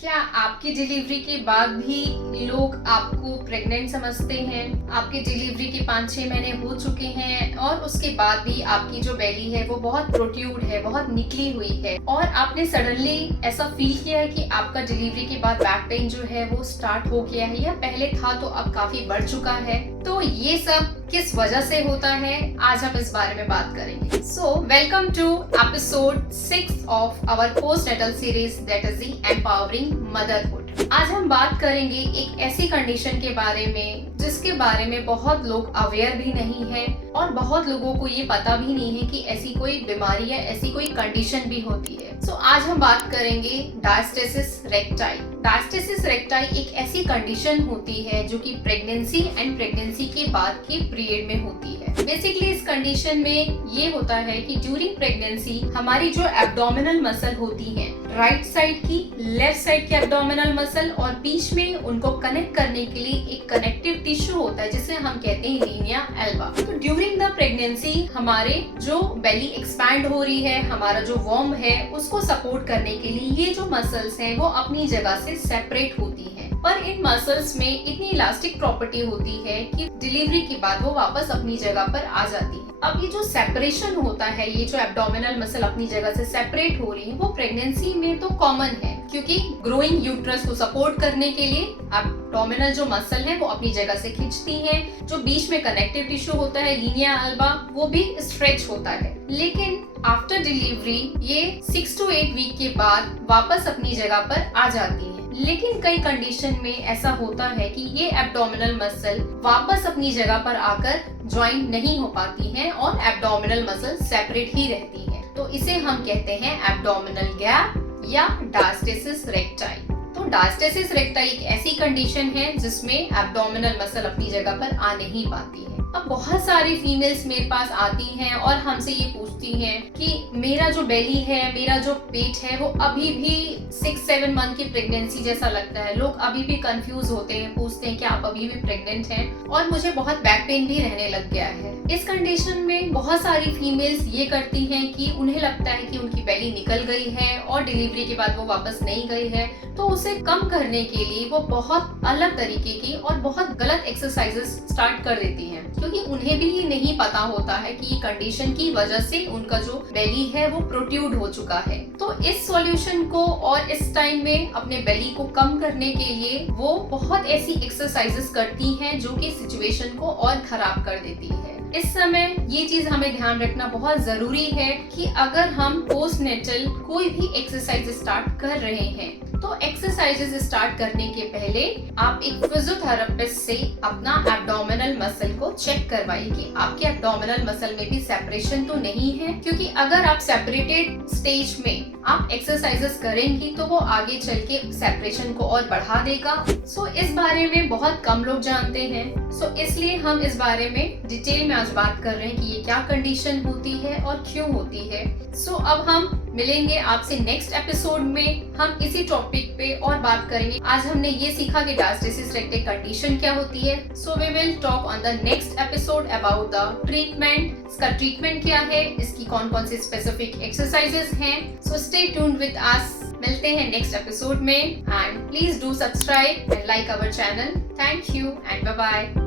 क्या आपकी डिलीवरी के बाद भी लोग आपको प्रेग्नेंट समझते हैं? आपकी डिलीवरी के 5-6 महीने हो चुके हैं और उसके बाद भी आपकी जो बेली है वो बहुत प्रोट्यूड है, बहुत निकली हुई है और आपने सडनली ऐसा फील किया है कि आपका डिलीवरी के बाद बैक पेन जो है वो स्टार्ट हो गया है या पहले था तो अब काफी बढ़ चुका है। तो ये सब किस वजह से होता है, आज हम इस बारे में बात करेंगे। So welcome to episode 6 of our postnatal series that is the empowering motherhood. आज हम बात करेंगे एक ऐसी कंडीशन के बारे में जिसके बारे में बहुत लोग अवेयर भी नहीं है और बहुत लोगों को ये पता भी नहीं है कि ऐसी कोई बीमारी या ऐसी कोई कंडीशन भी होती है। सो आज हम बात करेंगे डायस्टेसिस रेक्टाई। डायस्टेसिस रेक्टाई एक ऐसी कंडीशन होती है जो कि प्रेगनेंसी एंड प्रेगनेंसी के बाद के पीरियड में होती है। बेसिकली इस कंडीशन में ये होता है कि ड्यूरिंग प्रेगनेंसी हमारी जो एब्डोमिनल मसल होती है, राइट साइड की, लेफ्ट साइड की एब्डोमिनल मसल और बीच में उनको कनेक्ट करने के लिए एक कनेक्टिव टिश्यू होता है जिसे हम कहते हैं लीनिया एल्बा। तो ड्यूरिंग द प्रेगनेंसी हमारे जो बेली एक्सपैंड हो रही है, हमारा जो वॉर्म है उसको सपोर्ट करने के लिए ये जो मसल्स हैं वो अपनी जगह से सेपरेट होती हैं। पर इन मसल्स में इतनी इलास्टिक प्रॉपर्टी होती है कि डिलीवरी के बाद वो वापस अपनी जगह पर आ जाती है। अब ये जो सेपरेशन होता है, ये जो एब्डोमिनल मसल अपनी जगह से सेपरेट हो रही है, वो प्रेगनेंसी में तो कॉमन है क्योंकि ग्रोइंग यूट्रस को सपोर्ट करने के लिए एब्डोमिनल जो मसल है वो अपनी जगह से खींचती हैं। जो बीच में कनेक्टिव टिश्यू होता है लीनिया एल्बा, वो भी स्ट्रेच होता है। लेकिन आफ्टर डिलीवरी ये 6 to 8 वीक के बाद वापस अपनी जगह पर आ जाती है। लेकिन कई कंडीशन में ऐसा होता है कि ये एब्डोमिनल मसल वापस अपनी जगह पर आकर ज्वाइन नहीं हो पाती हैं और एब्डोमिनल मसल सेपरेट ही रहती है। तो इसे हम कहते हैं एब्डोमिनल गैप या डायस्टेसिस रेक्टाई। तो डायस्टेसिस रेक्टाई एक ऐसी कंडीशन है जिसमें एब्डोमिनल मसल अपनी जगह पर आ नहीं पाती है। अब बहुत सारी फीमेल्स मेरे पास आती हैं और हमसे ये पूछती हैं कि मेरा जो बेली है, मेरा जो पेट है वो अभी भी 6-7 मंथ की प्रेगनेंसी जैसा लगता है। लोग अभी भी कंफ्यूज होते हैं, पूछते हैं कि आप अभी भी प्रेग्नेंट हैं और मुझे बहुत बैक पेन भी रहने लग गया है। इस कंडीशन में बहुत सारी फीमेल्स ये करती हैं कि उन्हें लगता है कि उनकी बेली निकल गई है और डिलीवरी के बाद वो वापस नहीं गई है, तो उसे कम करने के लिए वो बहुत अलग तरीके की और बहुत गलत एक्सरसाइजेस स्टार्ट कर देती हैं क्योंकि उन्हें भी ये नहीं पता होता है कि कंडीशन की वजह से उनका जो बेली है वो प्रोट्रूड हो चुका है। तो इस सॉल्यूशन को और इस टाइम में अपने बेली को कम करने के लिए वो बहुत ऐसी एक्सरसाइजेस करती हैं जो कि सिचुएशन को और खराब कर देती है। इस समय ये चीज हमें ध्यान रखना बहुत जरूरी है कि अगर हम पोस्टनेटल कोई भी एक्सरसाइज स्टार्ट कर रहे हैं तो एक्सरसाइजेस स्टार्ट करने के पहले आप एक फिजियोथेरेपिस्ट से अपना एब्डोमिनल मसल को चेक करवाइए कि आपके एब्डोमिनल मसल में भी सेपरेशन तो नहीं है, क्योंकि अगर आप सेपरेटेड स्टेज में आप एक्सरसाइजेस करेंगी तो वो आगे चल के सेपरेशन को और बढ़ा देगा। सो इस बारे में बहुत कम लोग जानते हैं। सो इसलिए हम इस बारे में डिटेल में आज बात कर रहे हैं कि ये क्या कंडीशन होती है और क्यों होती है। सो अब हम मिलेंगे आपसे नेक्स्ट एपिसोड में, हम इसी टॉपिक पे और बात करेंगे। आज हमने ये सीखा कि डायस्टेसिस रेक्टाई कंडीशन क्या होती है। So we will talk on the next episode about the treatment. इसका ट्रीटमेंट क्या है, इसकी कौन कौन सी स्पेसिफिक एक्सरसाइजेस हैं। So stay tuned with us. मिलते हैं नेक्स्ट एपिसोड में and please do subscribe and like our channel. Thank you and bye bye.